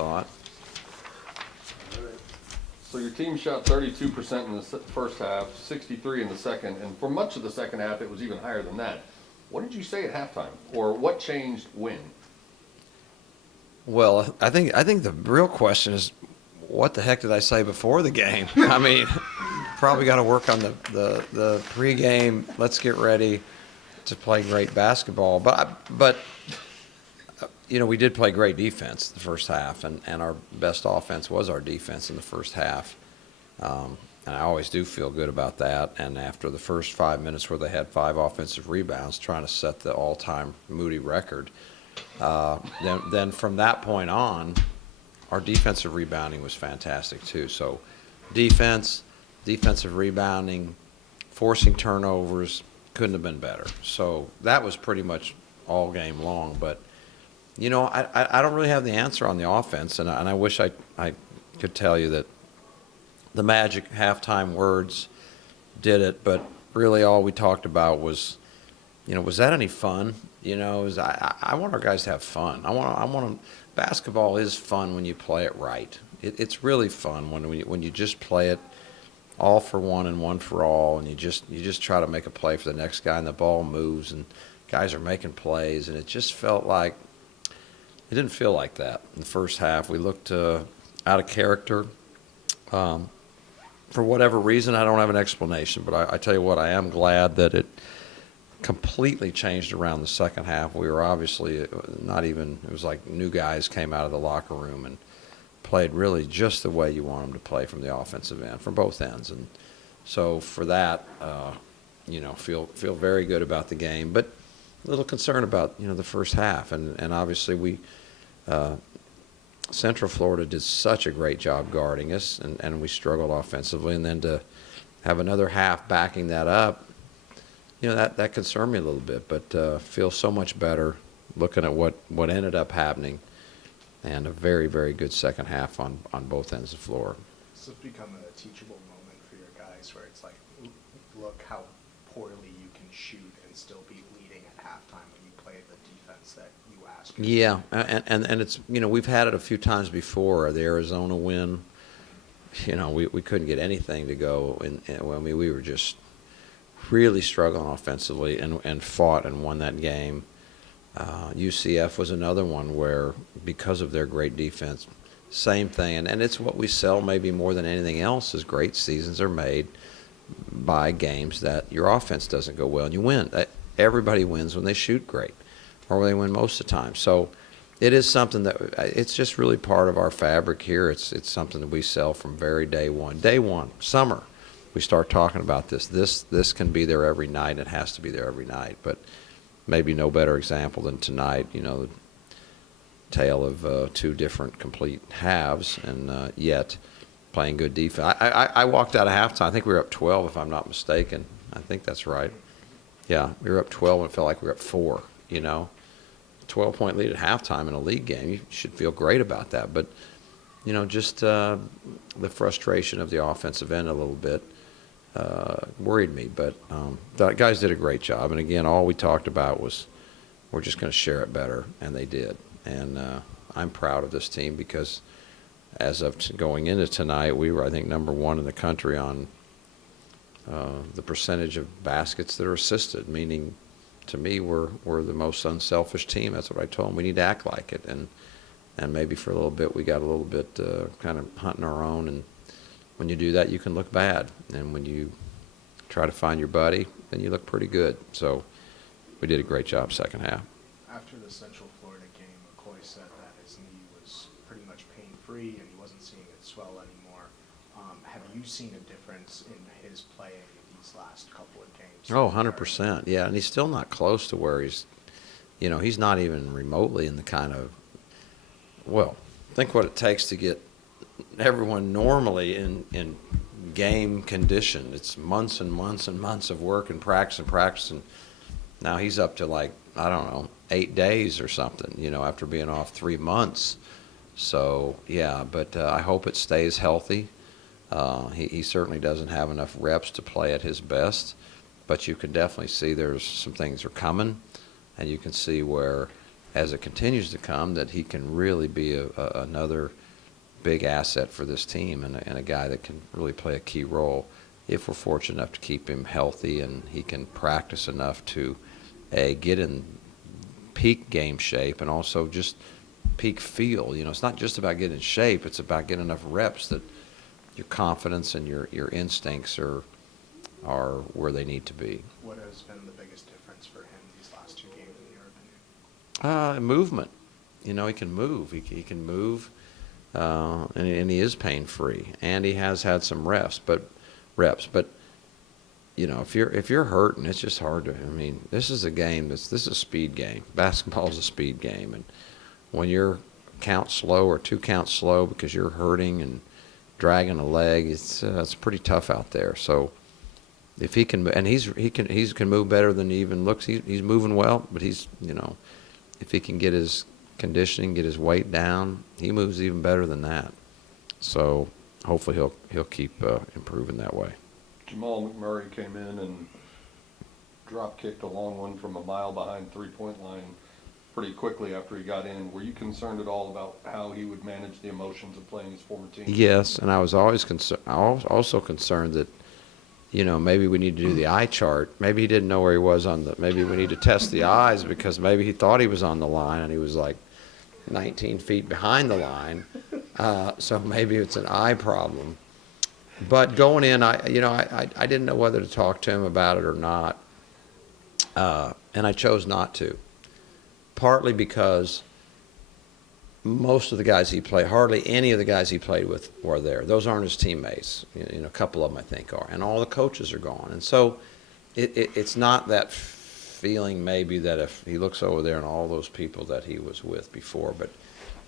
thought. So your team shot 32% in the first half, 63% in the second, and for much of the second half, it was even higher than that. What did you say at halftime, or what changed when? Well, I think the real question is, what the heck did I say before the game? I mean, probably got to work on the pregame. Let's get ready to play great basketball. But we did play great defense the first half, and our best offense was our defense in the first half. And I always do feel good about that. And after the first 5 minutes where they had 5 offensive rebounds, trying to set the all-time Moody record, then from that point on, our defensive rebounding was fantastic too. So defensive rebounding, forcing turnovers, couldn't have been better. So that was pretty much all game long. But, I don't really have the answer on the offense, and I wish I could tell you that the magic halftime words did it, but really all we talked about was, was that any fun? I want our guys to have fun. I want them. Basketball is fun when you play it right. It's really fun when you just play it all for one and one for all, and you just try to make a play for the next guy, and the ball moves, and guys are making plays, and it just felt like it didn't feel like that in the first half. We looked out of character. For whatever reason, I don't have an explanation, but I tell you what, I am glad that it completely changed around the second half. We were obviously it was like new guys came out of the locker room and played really just the way you want them to play from the offensive end, from both ends. And so for that, feel very good about the game, but a little concerned about, the first half. And obviously Central Florida did such a great job guarding us, and we struggled offensively. And then to have another half backing that up, that concerned me a little bit, but feel so much better looking at what ended up happening, and a very, very good second half on both ends of the floor. So it's become a teachable moment for your guys where it's like, look how poorly you can shoot and still be leading at halftime when you play the defense that you ask. Yeah, and it's, we've had it a few times before. The Arizona win, we couldn't get anything to go, we were just really struggling offensively and fought and won that game. UCF was another one where, because of their great defense, same thing. And it's what we sell maybe more than anything else is great seasons are made by games that your offense doesn't go well and you win. Everybody wins when they shoot great, or when they win most of the time. So it is something that it's just really part of our fabric here. It's something that we sell from very day one. Day one, summer, we start talking about this. This can be there every night. It has to be there every night. But maybe no better example than tonight, the tale of 2 different complete halves, and yet playing good defense. I walked out of halftime. I think we were up 12, if I'm not mistaken. I think that's right. Yeah, we were up 12 and it felt like we were up 4, 12-point lead at halftime in a league game. You should feel great about that. But, just the frustration of the offensive end a little bit worried me. But the guys did a great job. And, again, all we talked about was we're just going to share it better, and they did. And I'm proud of this team because as of going into tonight, we were, I think, number 1 in the country on the percentage of baskets that are assisted, meaning to me we're the most unselfish team. That's what I told them. We need to act like it. And maybe for a little bit we got a little bit kind of hunting our own. And when you do that, you can look bad. And when you try to find your buddy, then you look pretty good. So we did a great job second half. After the Central Florida game, McCoy said that his knee was pretty much pain-free and he wasn't seeing it swell anymore. Have you seen a difference in his playing these last couple of games? Oh, 100%. Yeah, and he's still not close to where he's not even remotely in the kind of, think what it takes to get everyone normally in game condition. It's months and months and months of work and practice. And now he's up to 8 days or something, after being off 3 months. So, yeah, but I hope it stays healthy. He certainly doesn't have enough reps to play at his best, but you can definitely see there's some things are coming, and you can see where as it continues to come, that he can really be another big asset for this team, and a guy that can really play a key role if we're fortunate enough to keep him healthy and he can practice enough to get in peak game shape and also just peak feel. It's not just about getting in shape, it's about getting enough reps that your confidence and your instincts are where they need to be. What has been the biggest difference for him these last 2 games, in your opinion? Movement. He can move. He can move, and he is pain-free, and he has had some reps. But if you're hurting, it's just hard to. This is a game. This is a speed game. Basketball is a speed game, and when you're count slow or 2 counts slow because you're hurting and dragging a leg, it's pretty tough out there. So if he can, and he can move better than he even looks. He's moving well, but if he can get his conditioning, get his weight down, he moves even better than that. So hopefully he'll keep improving that way. Jamal McMurray came in and drop kicked a long one from a mile behind 3-point line pretty quickly after he got in. Were you concerned at all about how he would manage the emotions of playing his former team? Yes, and I was always concerned. I was also concerned that maybe we need to do the eye chart. Maybe he didn't know where he was maybe we need to test the eyes, because maybe he thought he was on the line and he was like 19 feet behind the line. So maybe it's an eye problem. But going in, I didn't know whether to talk to him about it or not, and I chose not to. Partly because most of the guys he played, hardly any of the guys he played with were there. Those aren't his teammates. A couple of them I think are, and all the coaches are gone. And so it's not that feeling maybe that if he looks over there and all those people that he was with before, but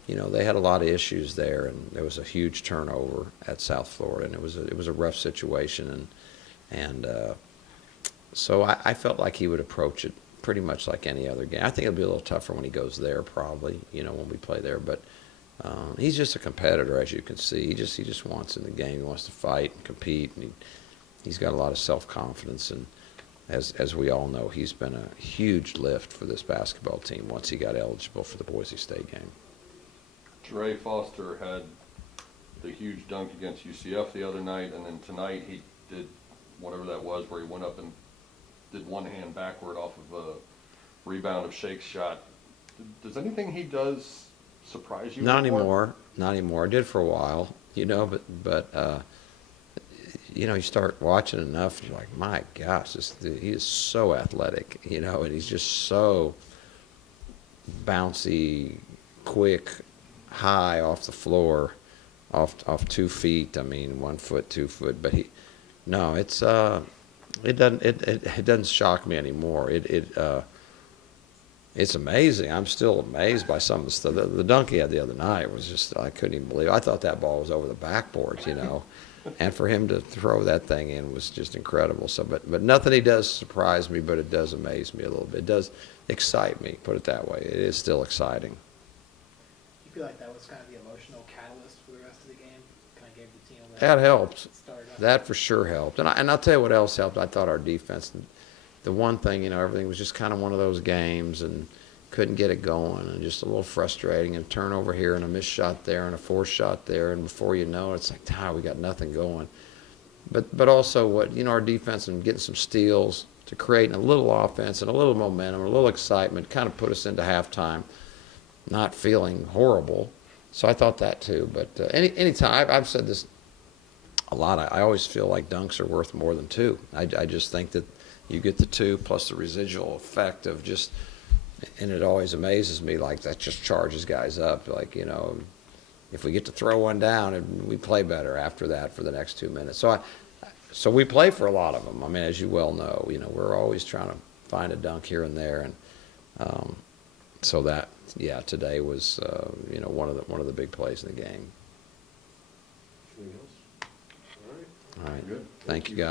they had a lot of issues there, and there was a huge turnover at South Florida, and it was a rough situation, and so I felt like he would approach it pretty much like any other game. I think it'll be a little tougher when he goes there, probably, when we play there. But he's just a competitor, as you can see. He just wants in the game. He wants to fight and compete, and he's got a lot of self-confidence. And as we all know, he's been a huge lift for this basketball team once he got eligible for the Boise State game. Dre Foster had the huge dunk against UCF the other night, and then tonight he did whatever that was where he went up and did one hand backward off of a rebound of Shake's shot. Does anything he does surprise you? Not anymore. Not anymore. I did for a while, but you start watching enough, and you're like, my gosh, he is so athletic, and he's just so bouncy, quick, high off the floor, off 2 feet. 1 foot, 2 foot, but it doesn't shock me anymore. It's amazing. I'm still amazed by some of the stuff. The dunk he had the other night was just, I couldn't even believe it. I thought that ball was over the backboard, and for him to throw that thing in was just incredible. So, but nothing he does surprise me, but it does amaze me a little bit. It does excite me, put it that way. It is still exciting. You feel like that was kind of the emotional catalyst for the rest of the game? Kind of gave the team That helped. start up? That for sure helped. And I'll tell you what else helped. I thought our defense, the one thing, everything was just kind of one of those games and couldn't get it going, and just a little frustrating, and turnover here and a missed shot there and a forced shot there, and before you know it, it's like, we got nothing going. But also our defense and getting some steals to create a little offense and a little momentum, a little excitement, kind of put us into halftime not feeling horrible. So I thought that too. But anytime, I've said this a lot, I always feel like dunks are worth more than 2. I just think that you get the 2 plus the residual effect of just, and it always amazes me, like that just charges guys up. Like, if we get to throw one down, and we play better after that for the next 2 minutes. So we play for a lot of them. As you well know, we're always trying to find a dunk here and there, and so that, today was one of the big plays in the game. Anything else? All right. All right. Good. Thank you, guys.